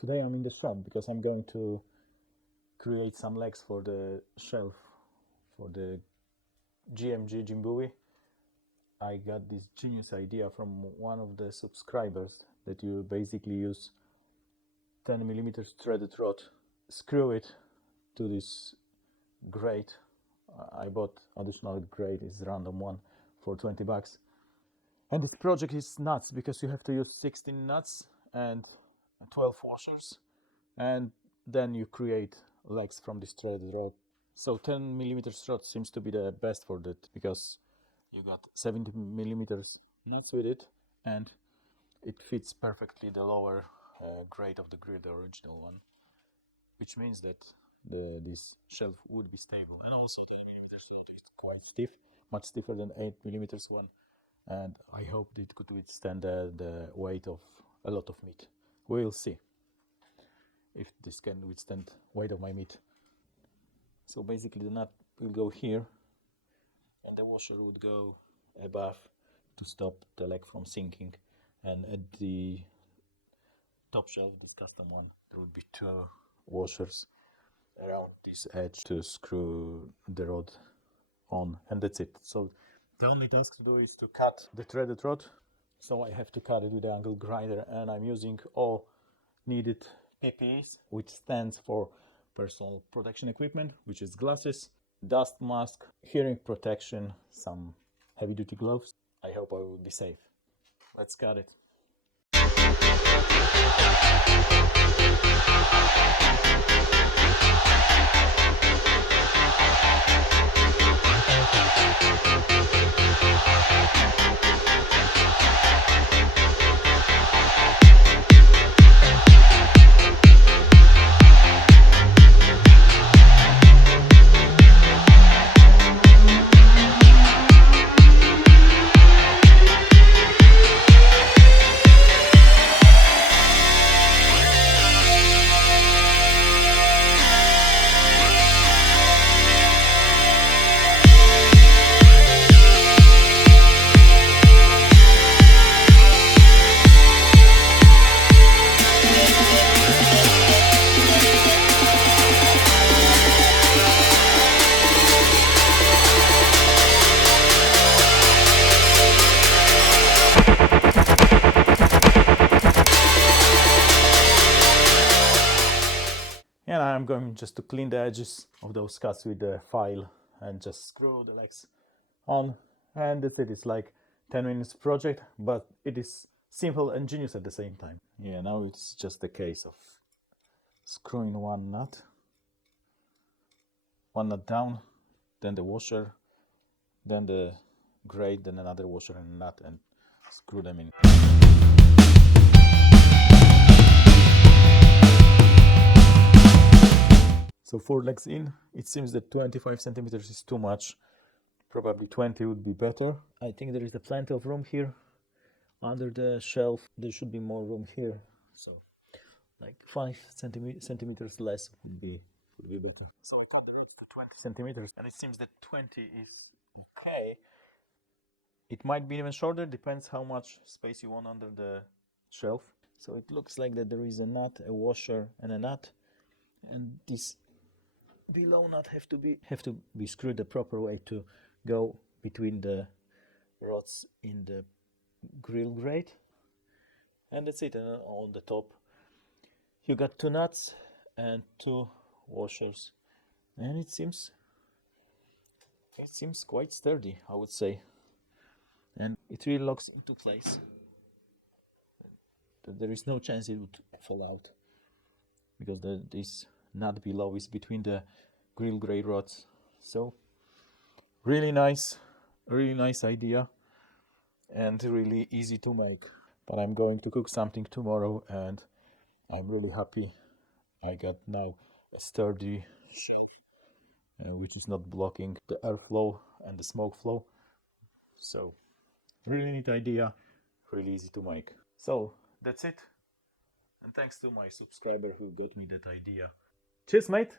Today I'm in the shop because I'm going to create some legs for the shelf for the GMG Jim Bowie. I got this genius idea from one of the subscribers that you basically use 10mm threaded rod, screw it to this grate. I bought additional grate, it's random one, for 20 bucks. And this project is nuts because you have to use 16 nuts and 12 washers, and then you create legs from this threaded rod. So 10mm rod seems to be the best for that because you got 70mm nuts with it, and it fits perfectly the lower grade of the grid, the original one, which means that this shelf would be stable. And also 10mm rod is quite stiff, much stiffer than 8mm one, and I hope it could withstand the weight of a lot of meat. We'll see if this can withstand weight of my meat. So basically the nut will go here and the washer would go above to stop the leg from sinking, and at the top shelf, this custom one, there would be 2 washers around this edge to screw the rod on, and that's it. So the only task to do is to cut the threaded rod. So I have to cut it with the angle grinder, and I'm using all needed PPEs, which stands for personal protection equipment, which is glasses, dust mask, hearing protection, some heavy duty gloves. I hope I will be safe. Let's cut it. And I'm going just to clean the edges of those cuts with the file and just screw the legs on, and that's it. It's like 10 minutes project, but it is simple and genius at the same time. Yeah, now it's just a case of screwing one nut down, then the washer, then the grate, then another washer and nut, and screw them in. So 4 legs in, it seems that 25 centimeters is too much. Probably 20 would be better. I think there is plenty of room here under the shelf. There should be more room here. So like 5 centimeters less would be better. So we cut the rest to 20 centimeters, and it seems that 20 is okay. It might be even shorter, depends how much space you want under the shelf. So it looks like that there is a nut, a washer, and a nut, and this below nut have to be screwed the proper way to go between the rods in the grill grate, and that's it. And on the top you got 2 nuts and 2 washers, and it seems quite sturdy, I would say, and it really locks into place. There is no chance it would fall out because this nut below is between the grill grate rods. So really nice idea, and really easy to make. But I'm going to cook something tomorrow, and I'm really happy I got now a sturdy shelf, which is not blocking the airflow and the smoke flow. So really neat idea, really easy to make. So that's it, and thanks to my subscriber who got me that idea. Cheers, mate!